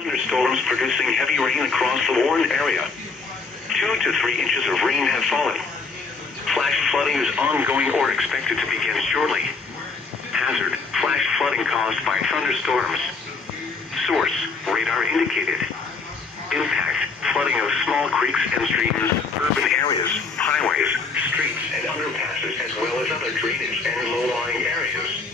Thunderstorms producing heavy rain across the Warren area. 2 to 3 inches of rain have fallen. Flash flooding is ongoing or expected to begin shortly. Hazard, flash flooding caused by thunderstorms. Source, radar indicated. Impact, flooding of small creeks and streams, urban areas, highways, streets and underpasses as well as other drainage and low-lying areas.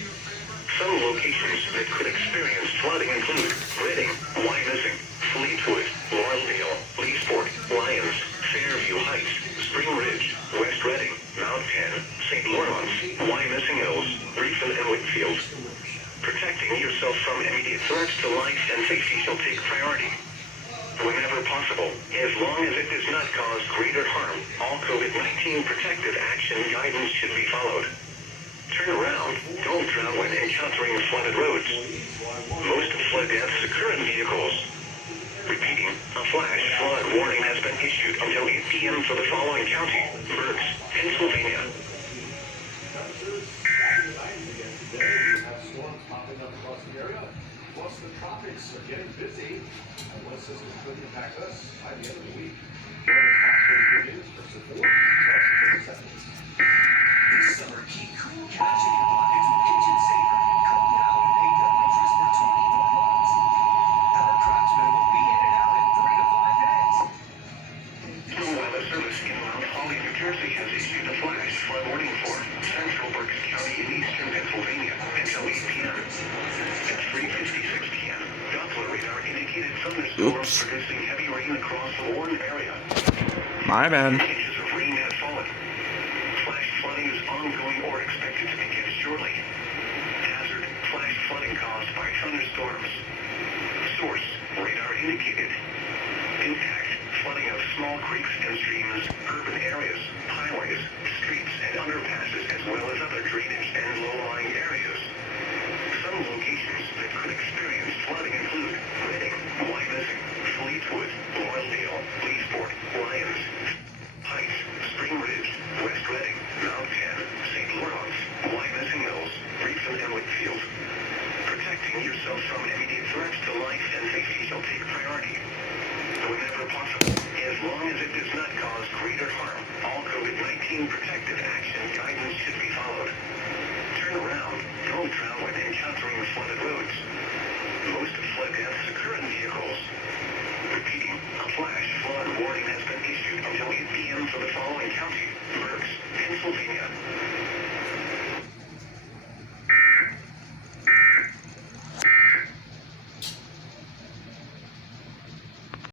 Some locations that could experience flooding include Reading, Wyomissing, Fleetwood, Laurelville, Leesport, Lyons, Fairview Heights, Spring Ridge, West Reading, Mount Penn, St. Lawrence, Wyomissing Hills, Reefton and Whitfield. Protecting yourself from immediate threats to life and safety shall take priority. Whenever possible, as long as it does not cause greater harm, all COVID-19 protective action guidance should be followed. Turn around, don't drown when encountering flooded roads. Most flood deaths occur in vehicles. Repeating, a flash flood warning has been issued until 8 p.m. for the following county, Berks, Pennsylvania. Storms popping up across the area. Plus, the tropics are getting busy. One system could impact us by the end of the week. One of the top 30 good news for support starts in 30 seconds. This summer, keep cool cash in your pocket through Kitchen Saver. Call now and pay no interest for 24 months. Our Craftsman will be in and out in 3 to 5 days. The Weather Service in Mount Holly, New Jersey has issued a flash flood warning for central Berks County in eastern Pennsylvania until 8 p.m. At 3:56 p.m., Doppler radar indicated thunderstorms producing heavy rain across the Warren area. My bad. Inches of rain have fallen. Flash flooding is ongoing or expected to begin shortly. Hazard, flash flooding caused by thunderstorms. Source, radar indicated. Impact, flooding of small creeks and streams, urban areas, highways, streets and underpasses as well as other drainage and low-lying areas. Some locations that could experience flooding include Reading, Wyomissing, Fleetwood, Laurelville, Leesport, Lyons, Heights, Spring Ridge, West Reading, Mount Penn, St. Lawrence, Wyomissing Hills, Reefton and Whitfield. Protecting yourself from immediate threats to life and safety shall take priority. Whenever possible, as long as it does not cause greater harm, all COVID-19 protective action guidance should be followed. Turn around, don't drown when encountering flooded roads. Most flood deaths occur in